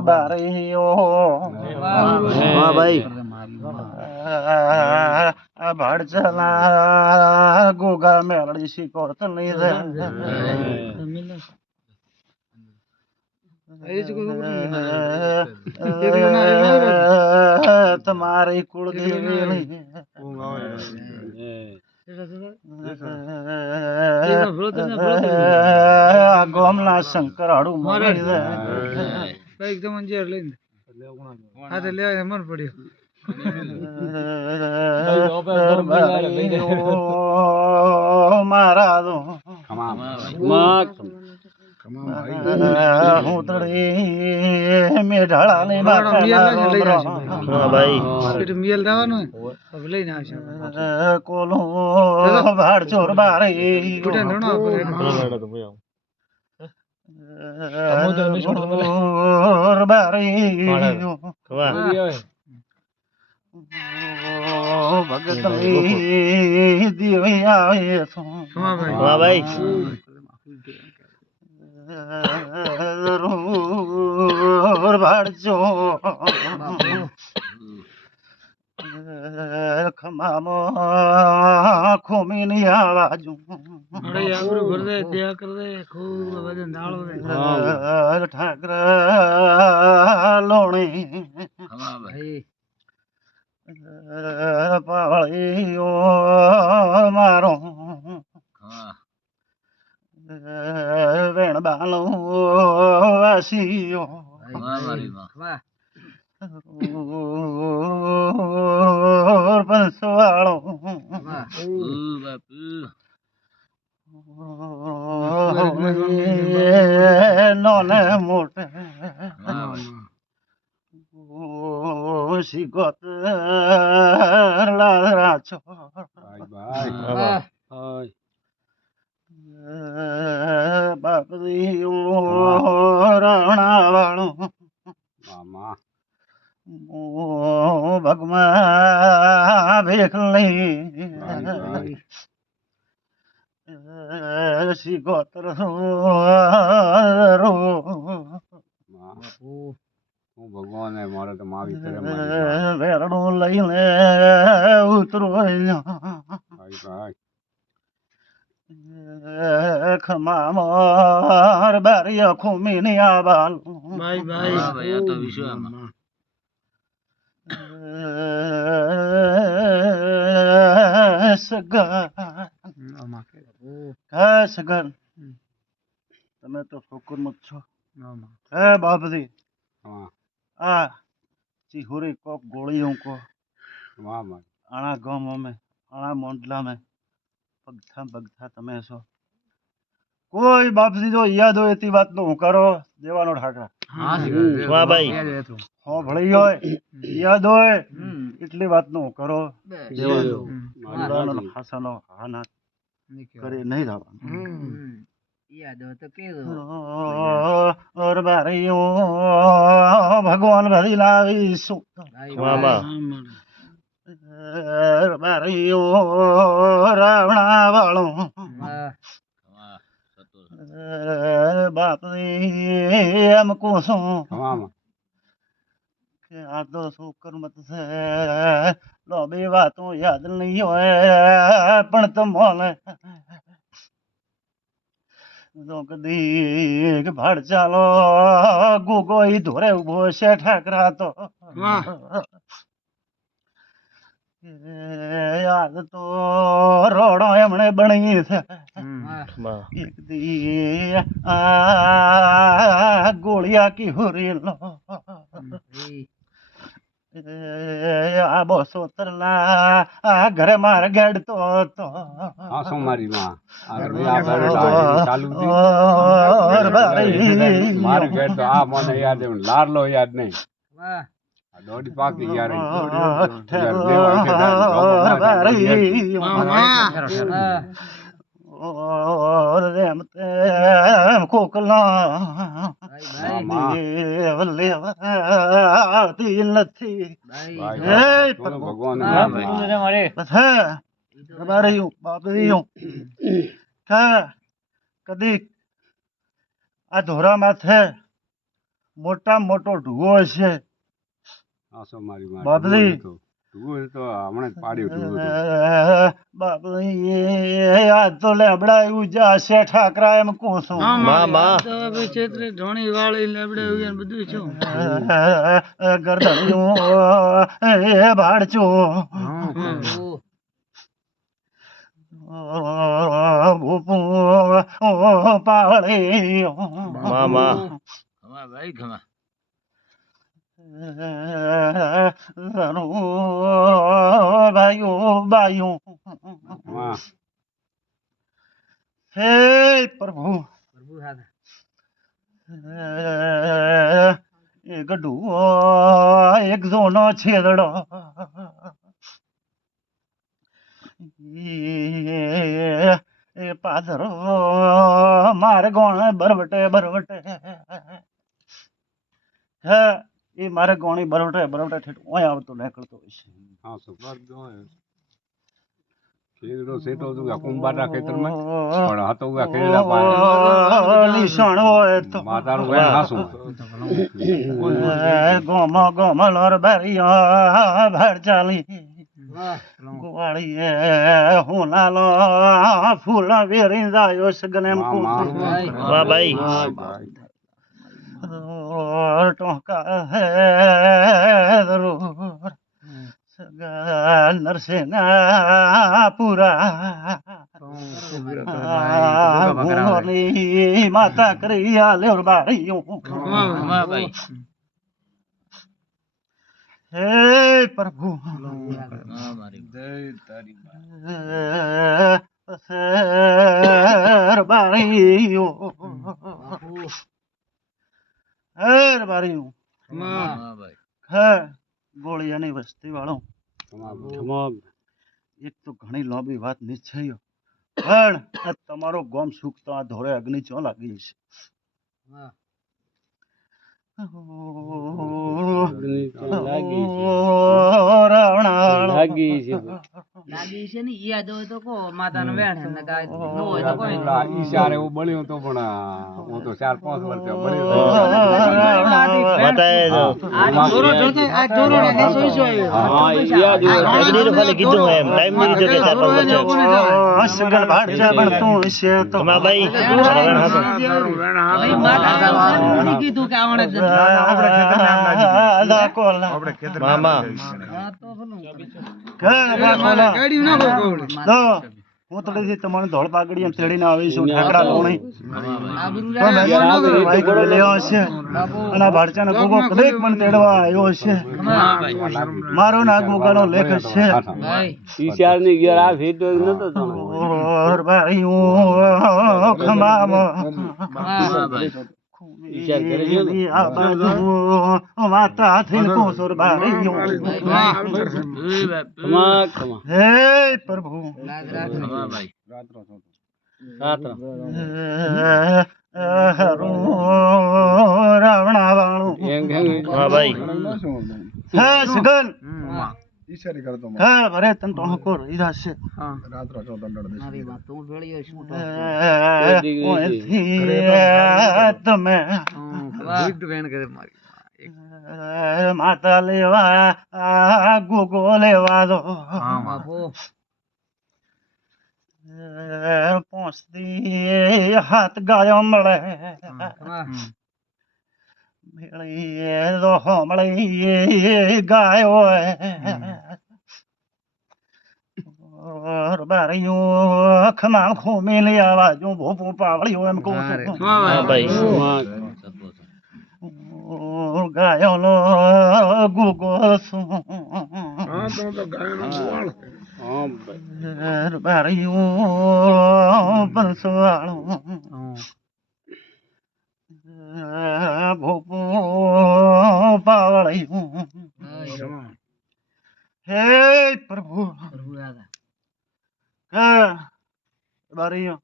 બારીઓ વાહ ભાઈ આ ભાડચલા ગોગા મેળડી શીખોર તો નહીં તમારી કુળદેવી ગોમના શંકર હાડું એકદમ અંજેર લઈને હા તો લેવા મન પડ્યું મારા હું તળી મેઢાળા ને મિયલ રહેવાનું લઈને આવશે કોલો ભાડ ચોર બારે ભગત દેવી આવે વાહ ભાઈ ભાડજો ખમામો ખોમીની આવાજુ ઠાકર લોણી પાવળીઓ મારો વેણબાલો વાસીઓ પંસવાળો નોને મોટે શીખોત લાછો બાપરીઓ રાવણા વાળો ભગવાન ભેખ લઈ શીખોતર ભગવાન મારે તો મારી વેરણું લઈને ઉતરો ખમામર બારી ખુમી ની આબાલ ભાઈ ભાઈ તો વિશ્વમાં સગન તમે તો છોકર મત છો હે બાપજી આ ચીહોરી કોક ગોળીઓ કો આણા ગામો में આણા મોંડલા में પગથા પગથા તમે છો કોઈ બાપજી જો યાદ હોય એતી વાત નો હું કરો દેવાનો ઠાકરા વાહ ભાઈ હો ભળી હોય યાદ હોય એટલી વાત નું કરો દેવાનો ખાસાનો હાના કરી નહીં લાવવાનું યાદ હોય તો કેવું ઓર બારીઓ ભગવાન ભરી લાવીશું વાહ વાહ બારીઓ રાવણા વાળો બાપ એમ કોશું કે આ તો છોકર મત છે લો બે વાતો યાદ નહીં હોય પણ તમોને કદી ભાડ ચાલો ગુગો ઈ ધોરે ઉભો છે ઠાકરા તો યાદ તો રોડો એમણે બની છે એક દી આ ગોળિયા કી હોરેલો આ 217 ના આ ઘરે માર ગેડતો હતો મારી માં મારી ગેડ તો આ મને યાદ લારલો યાદ નહીં દોડી પાકી યાર કોકલા નથી ભગવાન બાપરી કદી આ ધોરા માથે મોટા મોટો ઢુવો છે આસો મારી માં બાપજી. ઢુંગો તો હમણાં જ પાડ્યો ઢુંગો તો. બાપલી આ તો લેબડા એવું જાશે ઠાકરા એમ કહું છું મામા તો હવે ક્ષેત્રે ધોણી વાળી લેબડે ઉગીને બધું છું ગરદણિયું એ ભાડચો પાવળે મામા ભાઈ ખમા ભાઈઓ બાઈઓ હા હે પ્રભુ પ્રભુ હાથ એ ગઢુ એક જોનો છેદડો એ પાદરો મારે ગોણ બરવટે બરવટે હે એ મારે ગોણી બરવટે બરવટે ઠેઠ ઓય આવતો નીકળતો હોય છે આસો કરતો હોય. ખેડડો સેટો તો કુંબાટા ખેતરમાં પણ હતો ખેડા પાડે નિશાણ હોય તો માતાનું વેણ હાસું ગોમો ગોમો લોર ભરિયા ભર ચાલી ગોવાળીએ હું નાલો ફૂલ વેરી જાયો સગન એમ કહું છું. વાહ ભાઈ ટોકા હે જરૂર સગા નરસિંહ પુરા ભોરની માતા કરી આલે બારીઓ ભાઈ હે પ્રભુ બારીઓ હે બારીઓ હે ગોળિયાની વસ્તી વાળો એક તો ઘણી લાંબી વાત નિશ્ચય પણ આ તમારો ગોમ સુખ તો આ ધોરે અગ્નિ ચો લાગી છે લાગી છે ને યાદ હોય તો કો માતાનો વેણ ને કાય ન હોય તો કોઈ ઈશારે એવું બન્યું તો પણ હું તો 4-5 વર્ષ બન્યું બતાય દો આ જોરો જોતો આ જોરો ને સોઈ સોઈ અગ્નિનું ખાલી કીધું એમ ટાઈમ નહીં દીધો કે 4-5 વર્ષ સગલ ભાડ છે પણ તું છે તો તમારા ભાઈ સરવણ હાસો ભાઈ માતા કીધું કે આવણે મામા ગાડી ના હું તો તમારે ધોળ પાકડી એમ તેડીને આવી છું ઠાકડા લોણી હશે અને આ ભાડચાનો ગોગો કદેક મને તેડવા આવ્યો છે મારો નાગ મુકાનો લેખ છે ઈશારની ઘેર આ ફીટ નતો ઓર ભાઈ હું ખમામ ઈશાર કરે છે ને? આ બાજુ માતા થઈને કોસોર બારીઓ હે પ્રભુ રાવણા વાળું હા ભાઈ હે સગન હે ભરે તન તો હકો રહી છે મારી વાત તું ભેળ્યો શું તમે વિધ વેણ કરે મારી માતા લેવા ગોગો લેવા દો બાપુ પહોંચતી હાથ ગાયો મળે મેળી દો મળી ગાયો બારીઓ ખમા ખોમી લઈ આવા જો ભોપો પાવળ્યો એમ કહું છું હા ભાઈ ગાયો નો ગુગો શું બારીઓ પંસવાળું ભોપો પાવળ્યું હે પ્રભુ બારીઓ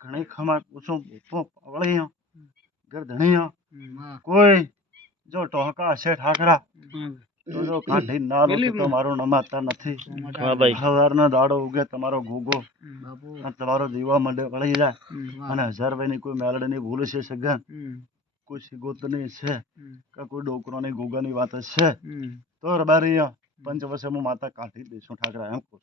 ઘણી ખમા કુસુમ ભોપો પાવળ્યો ગરધણીઓ કોઈ જો ટોકા છે ઠાકરા તો જો કાઢી ના લો તો મારું નમાતા નથી. હા ભાઈ સવારનો દાડો ઉગે તમારો ગુગો બાપુ અને તમારો દીવા મંડે વળી જાય અને 1000 ભાઈની કોઈ મેલડીની ભૂલ છે સગન કોઈ સિગોતની છે કે કોઈ ડોકરોની ગોગાની વાત છે તો રબારી પંચવશે હું માતા કાઢી દઈશું ઠાકરા એમ કહું.